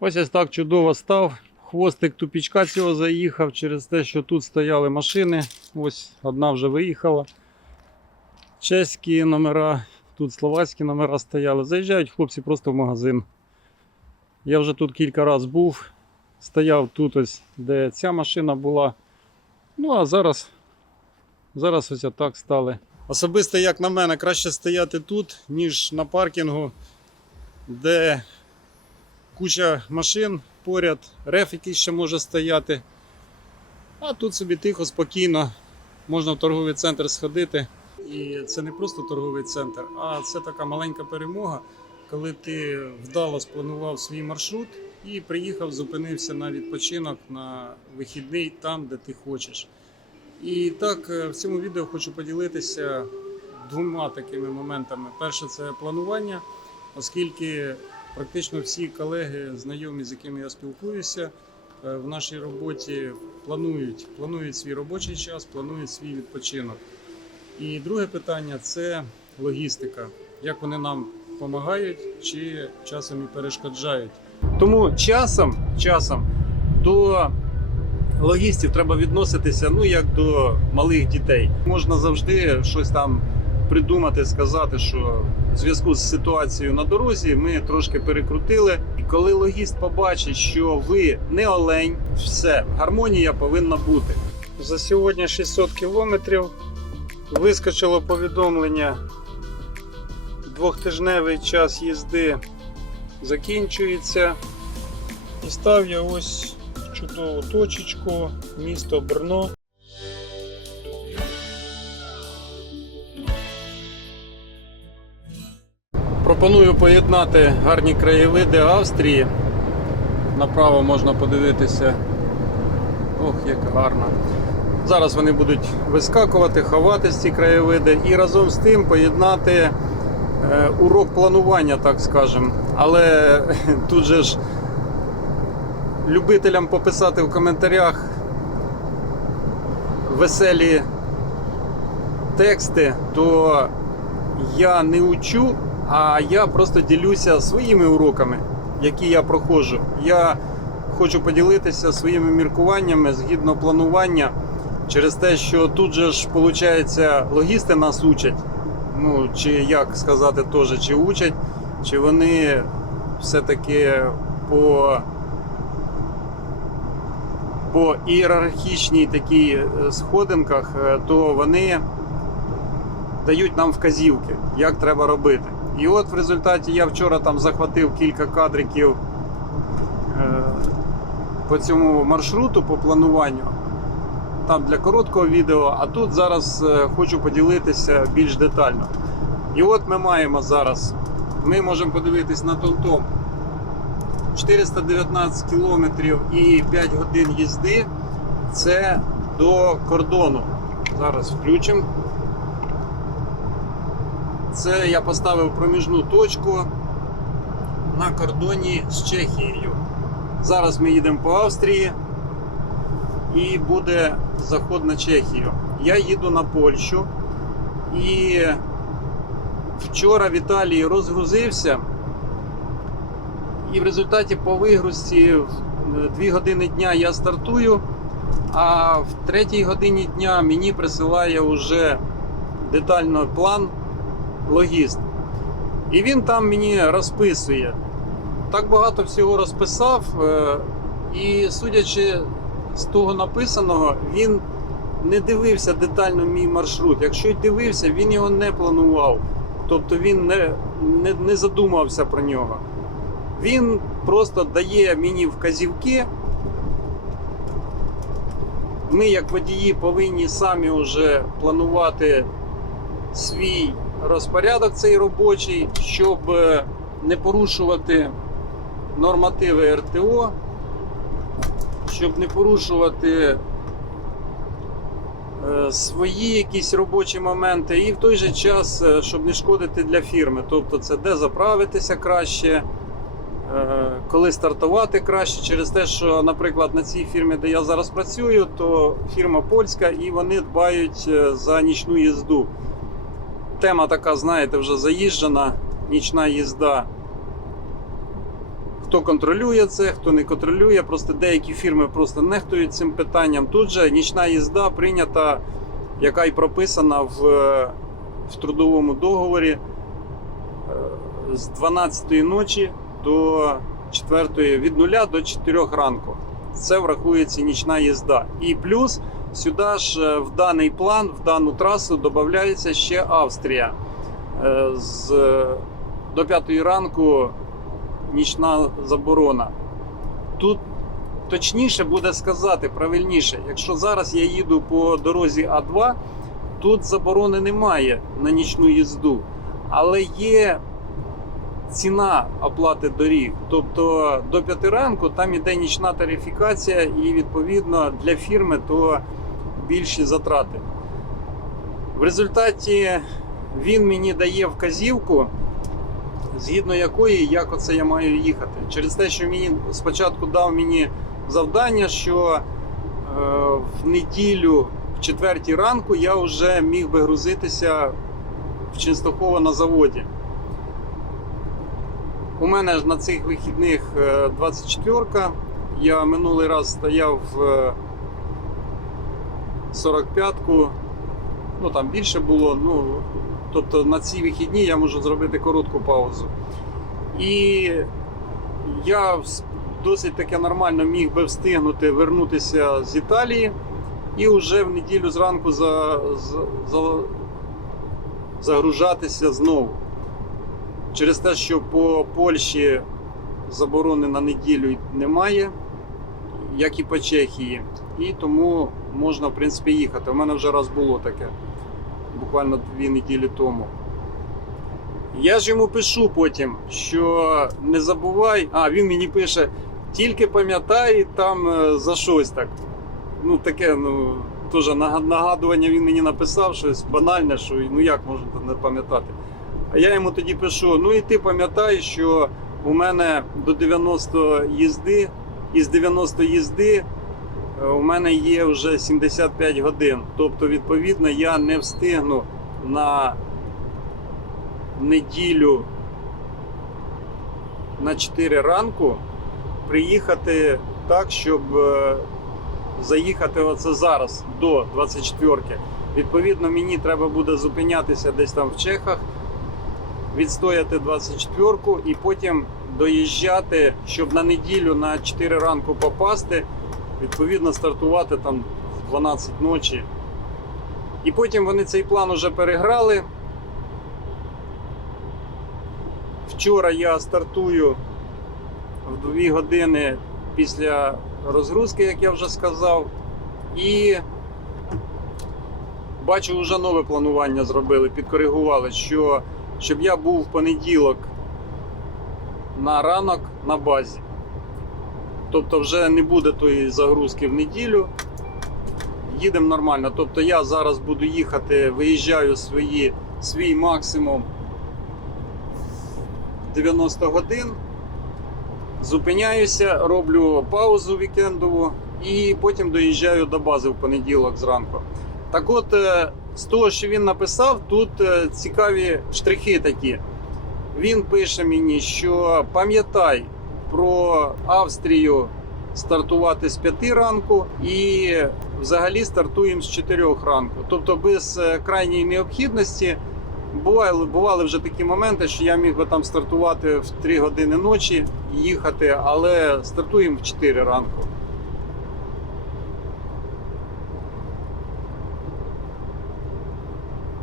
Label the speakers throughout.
Speaker 1: Ось ось так чудово став. Хвостик тупічка цього заїхав через те, що тут стояли машини. Ось одна вже виїхала. Чеські номера, тут словацькі номера стояли. Заїжджають хлопці просто в магазин. Я вже тут кілька разів був. Стояв тут ось, де ця машина була. Ну а зараз, зараз ось так стали. Особисто, як на мене, краще стояти тут, ніж на паркінгу, де куча машин поряд, реф якийсь ще може стояти. А тут собі тихо, спокійно, можна в торговий центр сходити. І це не просто торговий центр, а це така маленька перемога, коли ти вдало спланував свій маршрут і приїхав, зупинився на відпочинок на вихідний там, де ти хочеш. І так, е, в цьому відео хочу поділитися двома такими моментами. Перше це планування, оскільки практично всі колеги, знайомі, з якими я спілкуюся, е, в нашій роботі планують, планують свій робочий час, планують свій відпочинок. І друге питання це логістика. Як вони нам допомагають чи часом і перешкоджають. Тому часом, часом до логістів треба відноситися ну як до малих дітей. Можна завжди щось там придумати, сказати, що в зв'язку з ситуацією на дорозі ми трошки перекрутили. І коли логіст побачить, що ви не олень, все, гармонія повинна бути. За сьогодні 600 кілометрів вискочило повідомлення. Двохтижневий час їзди закінчується. І став я ось чудову точечку, місто Брно. Пропоную поєднати гарні краєвиди Австрії. Направо можна подивитися. Ох, як гарно. Зараз вони будуть вискакувати, ховатись ці краєвиди і разом з тим поєднати е, урок планування, так скажемо. Але тут же ж любителям пописати в коментарях веселі тексти, то я не учу, а я просто ділюся своїми уроками, які я проходжу. Я хочу поділитися своїми міркуваннями згідно планування через те, що тут же ж виходить, логісти нас учать. Ну, чи як сказати теж, чи учать, чи вони все-таки по по ієрархічній такій е, сходинках, е, то вони дають нам вказівки, як треба робити. І от в результаті я вчора там захватив кілька кадриків е, по цьому маршруту, по плануванню. Там для короткого відео, а тут зараз е, хочу поділитися більш детально. І от ми маємо зараз, ми можемо подивитись на Тонтом. 419 кілометрів і 5 годин їзди це до кордону. Зараз включимо. Це я поставив проміжну точку на кордоні з Чехією. Зараз ми їдемо по Австрії і буде заход на Чехію. Я їду на Польщу і вчора в Італії розгрузився. І в результаті по вигрузці в 2 години дня я стартую, а в 3 годині дня мені присилає вже детально план логіст. І він там мені розписує. Так багато всього розписав, е, і судячи з того написаного, він не дивився детально мій маршрут. Якщо й дивився, він його не планував. Тобто він не, не, не задумався про нього. Він просто дає мені вказівки. Ми, як водії, повинні самі вже планувати свій розпорядок цей робочий, щоб е, не порушувати нормативи РТО, щоб не порушувати е, свої якісь робочі моменти, і в той же час, е, щоб не шкодити для фірми. Тобто це де заправитися краще, коли стартувати краще, через те, що, наприклад, на цій фірмі, де я зараз працюю, то фірма польська і вони дбають за нічну їзду. Тема така, знаєте, вже заїжджена, нічна їзда. Хто контролює це, хто не контролює. Просто деякі фірми просто нехтують цим питанням. Тут же нічна їзда прийнята, яка й прописана в, е, в трудовому договорі е, з 12-ї ночі до 4, від 0 до 4 ранку. Це врахується нічна їзда. І плюс сюди ж е, в даний план, в дану трасу додається ще Австрія. Е, З, до 5 ранку нічна заборона. Тут точніше буде сказати, правильніше, якщо зараз я їду по дорозі А2, тут заборони немає на нічну їзду, але є ціна оплати доріг. Тобто до 5 ранку там іде нічна тарифікація, і відповідно для фірми то більші затрати. В результаті він мені дає вказівку, згідно якої як оце я маю їхати. Через те, що мені спочатку дав мені завдання, що е, в неділю, в четвертій ранку, я вже міг би грузитися в Ченстохова на заводі. У мене ж на цих вихідних 24-ка. Я минулий раз стояв е, 45-ку, ну там більше було. Ну, тобто на ці вихідні я можу зробити коротку паузу. І я досить таки нормально міг би встигнути вернутися з Італії і вже в неділю зранку за, за, за, загружатися знову. Через те, що по Польщі заборони на неділю немає, як і по Чехії. І тому можна, в принципі, їхати. У мене вже раз було таке, буквально дві неділі тому. Я ж йому пишу потім, що не забувай, а він мені пише, тільки пам'ятай там е, за щось так. Ну, таке, ну, теж нагадування він мені написав, щось банальне, що ну як можна не пам'ятати. А я йому тоді пишу: ну і ти пам'ятай, що у мене до 90 їзди, із 90 їзди е, у мене є вже 75 годин. Тобто, відповідно, я не встигну на неділю на 4 ранку приїхати так, щоб е, заїхати оце зараз до 24-ки. Відповідно, мені треба буде зупинятися десь там в Чехах, відстояти 24-ку і потім доїжджати, щоб на неділю на 4 ранку попасти, відповідно стартувати там в 12 ночі. І потім вони цей план уже переграли. Вчора я стартую в 2 години після розгрузки, як я вже сказав. І бачу, вже нове планування зробили, підкоригували, що щоб я був в понеділок на ранок на базі. Тобто вже не буде тої загрузки в неділю. Їдемо нормально. Тобто я зараз буду їхати, виїжджаю свої, свій максимум 90 годин. Зупиняюся, роблю паузу вікендову і потім доїжджаю до бази в понеділок зранку. Так от, е, з того, що він написав, тут е, цікаві штрихи такі. Він пише мені, що пам'ятай про Австрію стартувати з 5 ранку і взагалі стартуємо з 4 ранку. Тобто без е, крайньої необхідності бували, бували вже такі моменти, що я міг би там стартувати в 3 години ночі, їхати, але стартуємо в 4 ранку.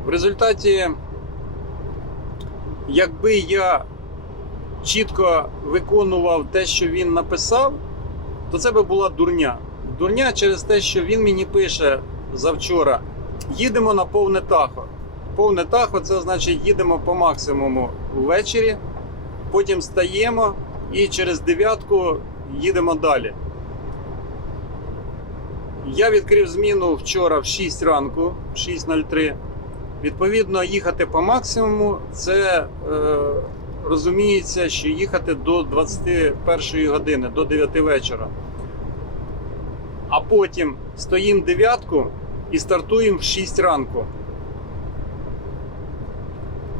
Speaker 1: В результаті, якби я чітко виконував те, що він написав, то це би була дурня. Дурня через те, що він мені пише завчора: їдемо на повне тахо. Повне тахо це значить їдемо по максимуму ввечері, потім стаємо і через дев'ятку їдемо далі. Я відкрив зміну вчора в 6 ранку, в 6.03. Відповідно, їхати по максимуму це е, розуміється, що їхати до 21 години, до 9 вечора. А потім стоїмо дев'ятку і стартуємо в 6 ранку.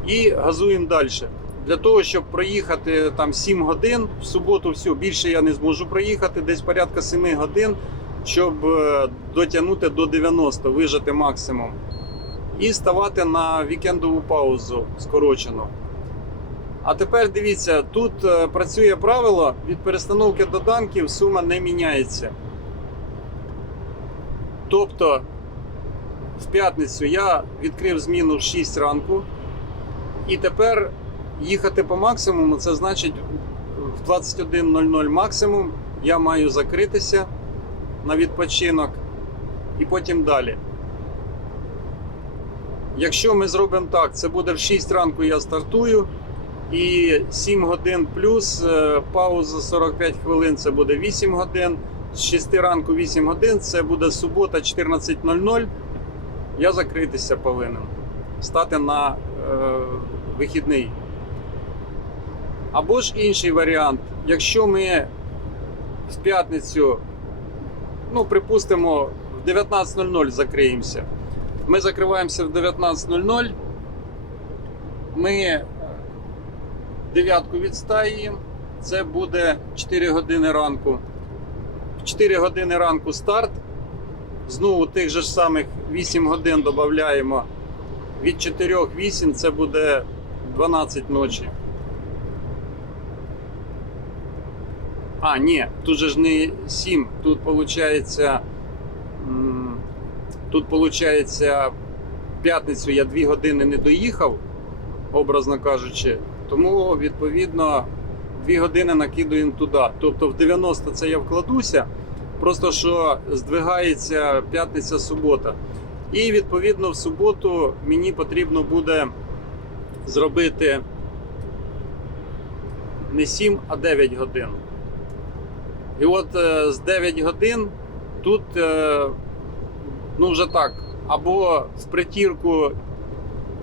Speaker 1: І газуємо далі. для того, щоб проїхати там 7 годин, в суботу все, більше я не зможу проїхати, десь порядка 7 годин, щоб е, дотягнути до 90, вижити максимум. І ставати на вікендову паузу скорочену. А тепер дивіться, тут е, працює правило від перестановки доданків сума не міняється. Тобто в п'ятницю я відкрив зміну в 6 ранку, і тепер їхати по максимуму це значить в 21.00 максимум я маю закритися на відпочинок і потім далі. Якщо ми зробимо так, це буде в 6 ранку я стартую. І 7 годин плюс е, пауза 45 хвилин це буде 8 годин. З 6 ранку 8 годин це буде субота 14.00. Я закритися повинен. Стати на е, вихідний. Або ж інший варіант. Якщо ми в п'ятницю, ну, припустимо, в 19.00 закриємося. Ми закриваємося в 19.00. Ми дев'ятку відстаємо. Це буде 4 години ранку. В 4 години ранку старт. Знову тих же ж самих 8 годин додаємо. Від 4-8 це буде 12 ночі. А, ні, тут же ж не 7. Тут виходить. Тут виходить, п'ятницю я 2 години не доїхав, образно кажучи. Тому, відповідно, 2 години накидуємо туди. Тобто в 90 це я вкладуся, просто що здвигається п'ятниця-субота. І відповідно в суботу мені потрібно буде зробити не 7, а 9 годин. І от е, з 9 годин тут, е, ну вже так, або в притірку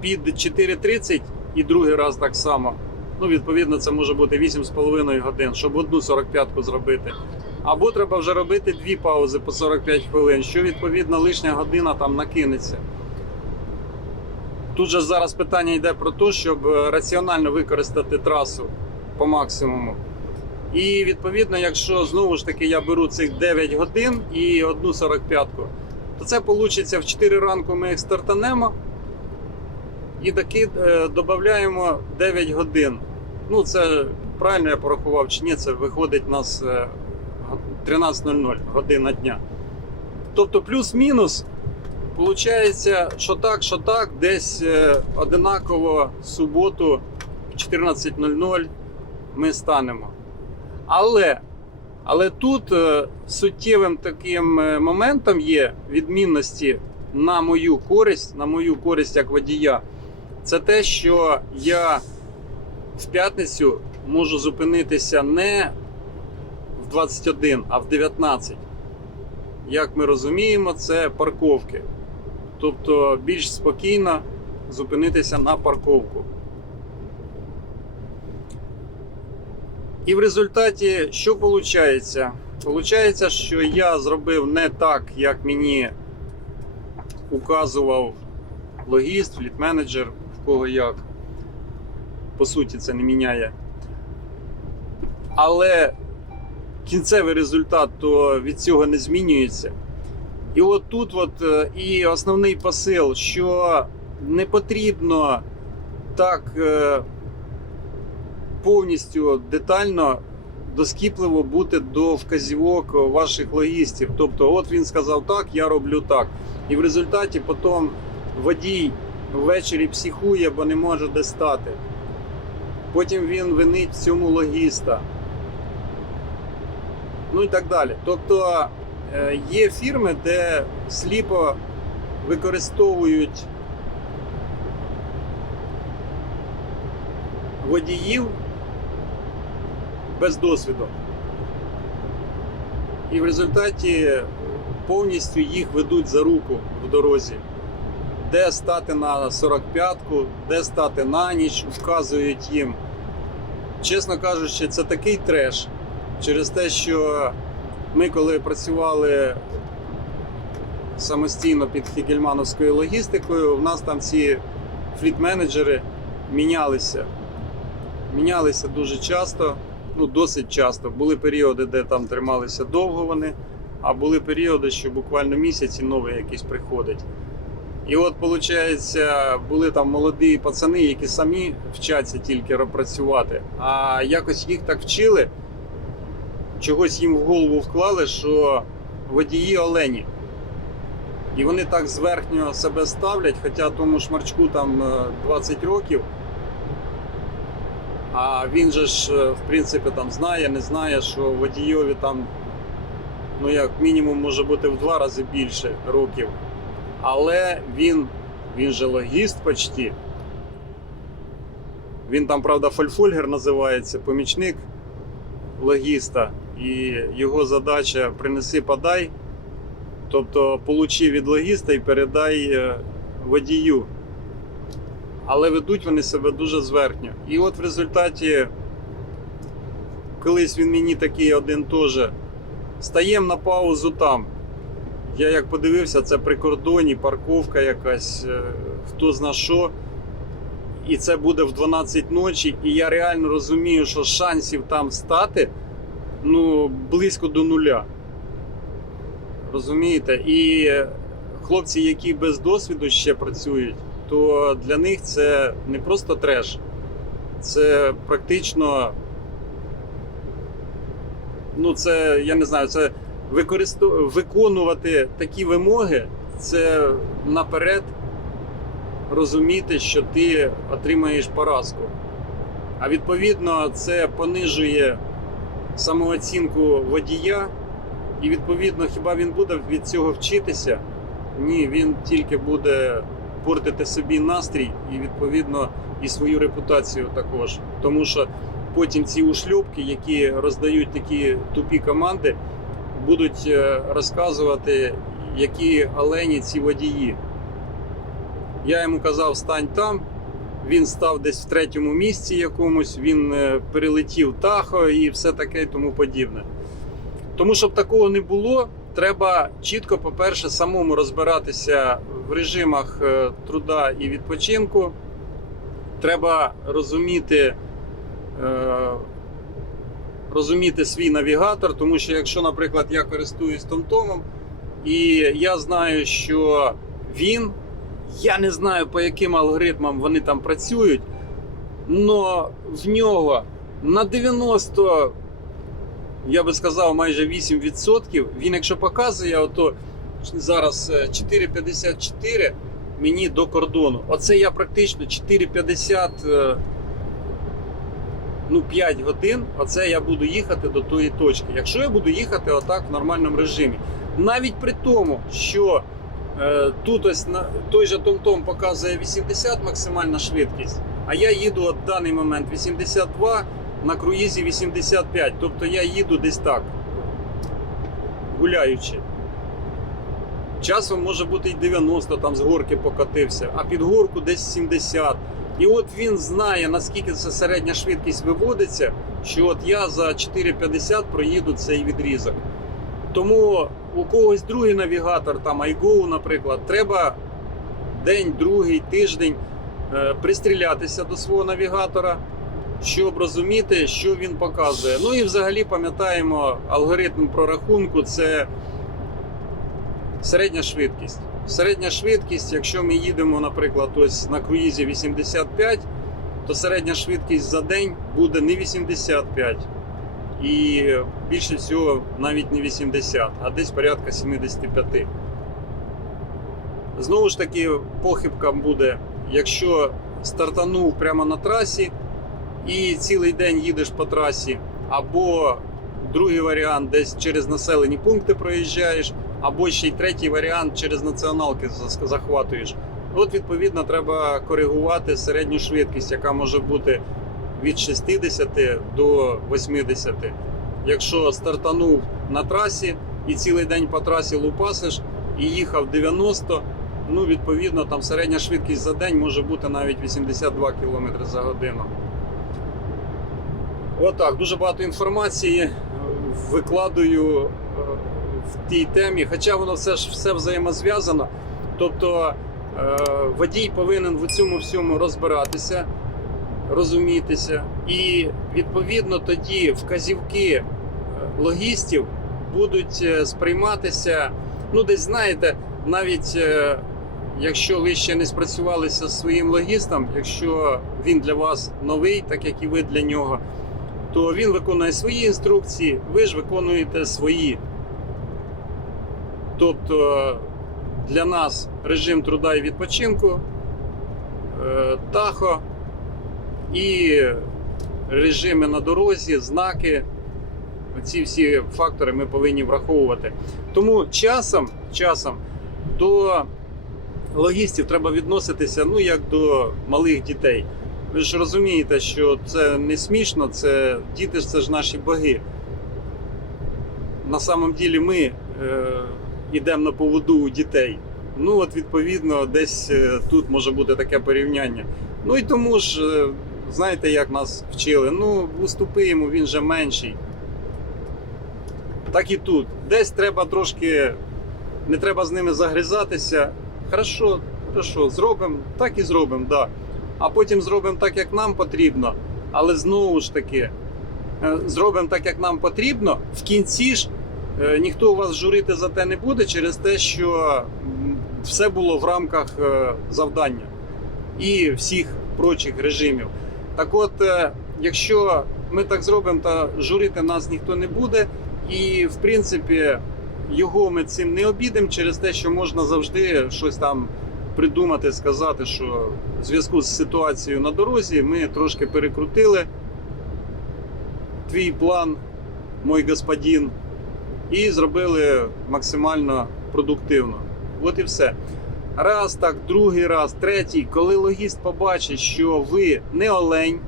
Speaker 1: під 4.30 і другий раз так само. Ну, відповідно, це може бути 8,5 годин, щоб одну 45-ку зробити. Або треба вже робити дві паузи по 45 хвилин, що відповідно лишня година там накинеться. Тут же зараз питання йде про те, щоб е, раціонально використати трасу по максимуму. І відповідно, якщо знову ж таки я беру цих 9 годин і одну 45-ку, то це вийде в 4 ранку ми їх стартанемо і таки е, додаємо 9 годин. Ну, це правильно я порахував чи ні, це виходить у нас е, 13.00 година дня. Тобто плюс-мінус, виходить, що так, що так, десь е, одинаково в суботу в 14.00 ми станемо. Але, але тут е, суттєвим таким е, моментом є відмінності на мою користь, на мою користь як водія. Це те, що я в п'ятницю можу зупинитися не в 21, а в 19. Як ми розуміємо, це парковки. Тобто більш спокійно зупинитися на парковку. І в результаті, що виходить? Получається, що я зробив не так, як мені указував логіст, фліт-менеджер, в кого як. По суті, це не міняє. Але кінцевий результат то від цього не змінюється. І от тут от е, і основний посил, що не потрібно так е, повністю детально, доскіпливо бути до вказівок ваших логістів. Тобто, от він сказав так, я роблю так. І в результаті потім водій ввечері психує, бо не може де стати. Потім він винить цьому логіста. Ну і так далі. Тобто е, є фірми, де сліпо використовують водіїв без досвіду. І в результаті повністю їх ведуть за руку в дорозі. Де стати на 45-ку, де стати на ніч, вказують їм. Чесно кажучи, це такий треш через те, що ми, коли працювали самостійно під Хігельмановською логістикою, у нас там ці фліт-менеджери мінялися. мінялися дуже часто, ну досить часто. Були періоди, де там трималися довго вони, а були періоди, що буквально місяць і новий якийсь приходить. І от, виходить, були там молоді пацани, які самі вчаться тільки працювати, а якось їх так вчили, чогось їм в голову вклали, що водії олені. І вони так зверхньо себе ставлять, хоча тому шмарчку там е, 20 років. А він же ж, е, в принципі, там знає, не знає, що водійові там, ну як мінімум, може бути в два рази більше років. Але він, він же логіст почти. Він там, правда, фольфольгер називається, помічник логіста. І його задача принеси, подай. Тобто получи від логіста і передай е, водію. Але ведуть вони себе дуже зверхньо. І от в результаті, колись він мені такий один теж. Стаємо на паузу там. Я як подивився, це при кордоні, парковка якась, е, хто зна що. І це буде в 12 ночі, і я реально розумію, що шансів там стати ну, близько до нуля. Розумієте? І хлопці, які без досвіду ще працюють, то для них це не просто треш, це практично. Ну, це, я не знаю, це використу... виконувати такі вимоги, це наперед розуміти, що ти отримаєш поразку. А відповідно, це понижує самооцінку водія. І відповідно, хіба він буде від цього вчитися? Ні, він тільки буде портити собі настрій і відповідно і свою репутацію також. Тому що потім ці ушльопки, які роздають такі тупі команди, будуть е, розказувати, які олені ці водії. Я йому казав, стань там. Він став десь в третьому місці якомусь, він е, перелетів тахо і все таке і тому подібне. Тому, щоб такого не було, треба чітко, по-перше, самому розбиратися в режимах е, труда і відпочинку. Треба розуміти, е, розуміти свій навігатор, тому що якщо, наприклад, я користуюсь Томтомом, і я знаю, що він, я не знаю, по яким алгоритмам вони там працюють, але в нього на 90 я би сказав, майже 8%. Він, якщо показує, ото зараз е, 4,54 мені до кордону. Оце я практично 4,50 е, ну 5 годин. Оце я буду їхати до тої точки. Якщо я буду їхати отак в нормальному режимі. Навіть при тому, що е, тут ось на той же TomTom показує 80 максимальна швидкість, а я їду от в даний момент 82 на круїзі 85. Тобто я їду десь так, гуляючи. Часом може бути і 90, там з горки покатився, а під горку десь 70. І от він знає, наскільки це середня швидкість виводиться, що от я за 4,50 проїду цей відрізок. Тому у когось другий навігатор, там iGo, наприклад, треба день, другий, тиждень е, пристрілятися до свого навігатора, щоб розуміти, що він показує. Ну і взагалі пам'ятаємо алгоритм прорахунку це середня швидкість. Середня швидкість, якщо ми їдемо, наприклад, ось на круїзі 85, то середня швидкість за день буде не 85. І більше всього навіть не 80, а десь порядка 75. Знову ж таки, похибка буде, якщо стартанув прямо на трасі і цілий день їдеш по трасі, або другий варіант десь через населені пункти проїжджаєш, або ще й третій варіант через націоналки захватуєш. От, відповідно, треба коригувати середню швидкість, яка може бути від 60 до 80. Якщо стартанув на трасі і цілий день по трасі лупасиш і їхав 90, ну відповідно там середня швидкість за день може бути навіть 82 км за годину. Отак, дуже багато інформації викладаю е, в тій темі, хоча воно все ж все взаємозв'язано. Тобто е, водій повинен в цьому всьому розбиратися, розумітися, і відповідно тоді вказівки е, логістів будуть е, сприйматися. Ну, десь знаєте, навіть якщо ви ще не спрацювалися з своїм логістом, якщо він для вас новий, так як і ви для нього, то він виконує свої інструкції, ви ж виконуєте свої. Тобто для нас режим труда і відпочинку, е, тахо і режими на дорозі, знаки. Ці всі фактори ми повинні враховувати. Тому часом, часом до логістів треба відноситися ну, як до малих дітей. Ви ж розумієте, що це не смішно, це діти ж це ж наші боги. На самом ділі ми е, йдемо на поводу у дітей. Ну, от, відповідно, десь е, тут може бути таке порівняння. Ну і тому ж, е, знаєте, як нас вчили? Ну, уступи йому, він же менший. Так і тут. Десь треба трошки, не треба з ними загризатися. Хорошо, хорошо, зробимо, так і зробимо, да. А потім зробимо так, як нам потрібно. Але знову ж таки, е, зробимо так, як нам потрібно. В кінці ж ніхто у вас журити за те не буде через те, що все було в рамках е, завдання і всіх прочих режимів. Так от, е, якщо ми так зробимо, то журити нас ніхто не буде. І, в принципі, його ми цим не обідемо через те, що можна завжди щось там придумати, сказати, що в зв'язку з ситуацією на дорозі ми трошки перекрутили твій план, мой господин, і зробили максимально продуктивно. От і все. Раз так, другий раз, третій, коли логіст побачить, що ви не олень,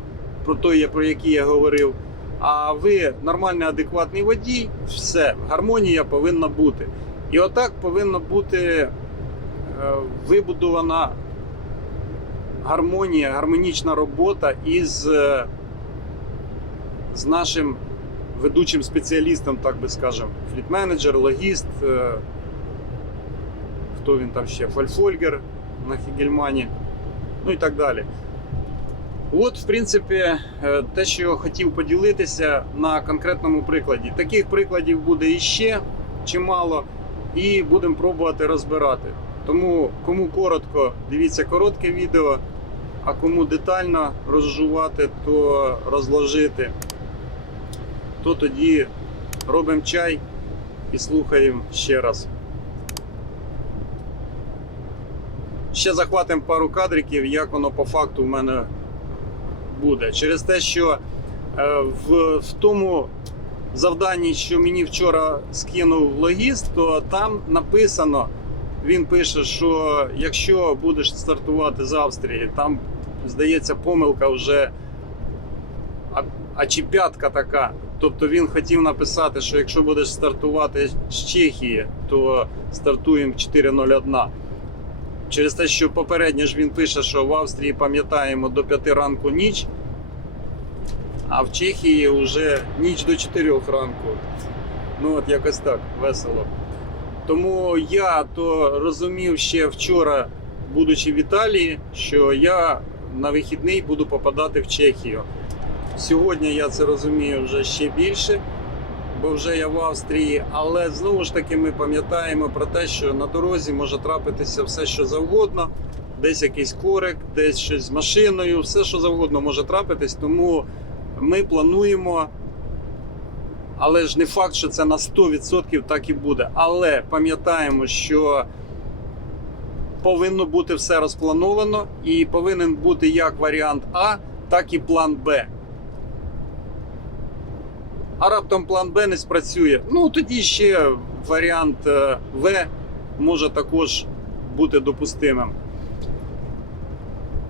Speaker 1: про той, про який я говорив, а ви нормальний, адекватний водій, все, гармонія повинна бути. І отак повинна бути е, вибудована гармонія, гармонічна робота із е, з нашим ведучим спеціалістом, так би скажемо, фліт-менеджер, логіст, е, хто він там ще, фольфольгер на Хігельмані, ну і так далі. От, в принципі, е, те, що я хотів поділитися на конкретному прикладі. Таких прикладів буде іще чимало, і будемо пробувати розбирати. Тому, кому коротко, дивіться коротке відео, а кому детально розжувати, то розложити, то тоді робимо чай і слухаємо ще раз. Ще захватимо пару кадриків, як воно по факту в мене буде. Через те, що е, в, в тому завданні, що мені вчора скинув логіст, то там написано, він пише, що якщо будеш стартувати з Австрії, там здається помилка вже а, а чи п'ятка така. Тобто він хотів написати, що якщо будеш стартувати з Чехії, то стартуємо 4.01. Через те, що попередньо ж він пише, що в Австрії пам'ятаємо до 5 ранку ніч, а в Чехії вже ніч до 4 ранку. Ну от якось так весело. Тому я то розумів ще вчора, будучи в Італії, що я на вихідний буду попадати в Чехію. Сьогодні я це розумію вже ще більше, бо вже я в Австрії. Але знову ж таки ми пам'ятаємо про те, що на дорозі може трапитися все, що завгодно. Десь якийсь корик, десь щось з машиною, все, що завгодно може трапитись. Тому ми плануємо. Але ж не факт, що це на 100% так і буде. Але пам'ятаємо, що повинно бути все розплановано, і повинен бути як варіант А, так і план Б. А раптом план Б не спрацює. Ну тоді ще варіант е, В може також бути допустимим.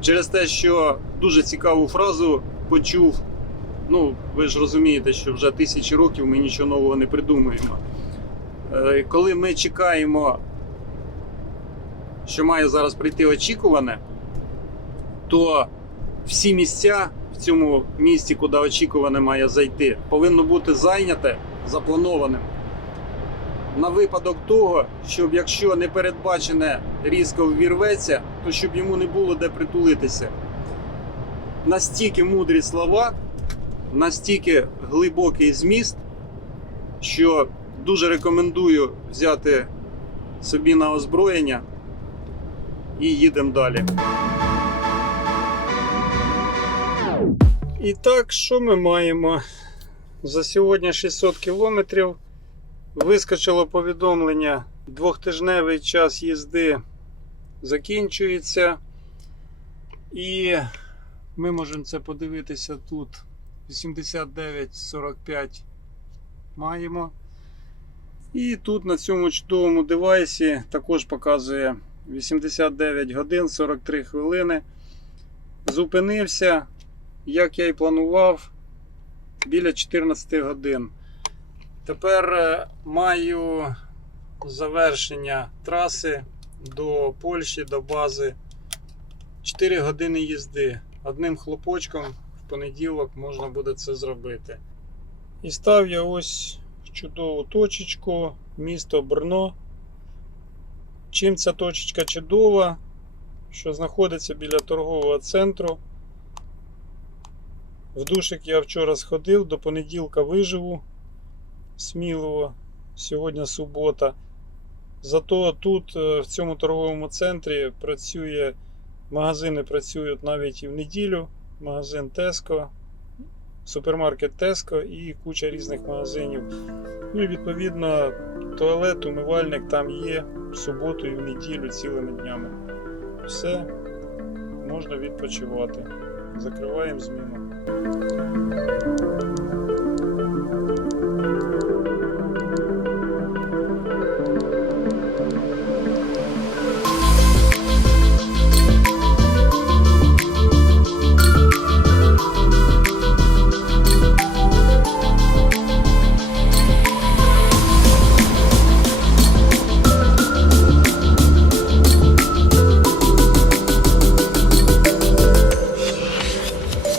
Speaker 1: Через те, що дуже цікаву фразу почув. Ну, ви ж розумієте, що вже тисячі років ми нічого нового не придумуємо. Е, Коли ми чекаємо, що має зараз прийти очікуване, то всі місця в цьому місті, куди очікуване має зайти, повинно бути зайняте запланованим. На випадок того, щоб якщо непередбачене різко ввірветься, то щоб йому не було де притулитися. настільки мудрі слова, настільки глибокий зміст, що дуже рекомендую взяти собі на озброєння і їдемо далі. І так, що ми маємо? За сьогодні 600 кілометрів вискочило повідомлення. Двохтижневий час їзди закінчується. І ми можемо це подивитися тут. 89-45 маємо. І тут на цьому чудовому девайсі також показує 89 годин 43 хвилини. Зупинився, як я і планував, біля 14 годин. Тепер е, маю завершення траси до Польщі, до бази 4 години їзди. Одним хлопочком в понеділок можна буде це зробити. І став я ось в чудову точечку, місто Брно. Чим ця точечка чудова, що знаходиться біля торгового центру. В душик я вчора сходив, до понеділка виживу сміливо. Сьогодні субота. Зато тут, е, в цьому торговому центрі, працює магазини працюють навіть і в неділю. Магазин Tesco, супермаркет Tesco і куча різних магазинів. Ну і відповідно туалет, умивальник там є в суботу і в неділю цілими днями. Все, можна відпочивати. Закриваємо зміну. Thank you.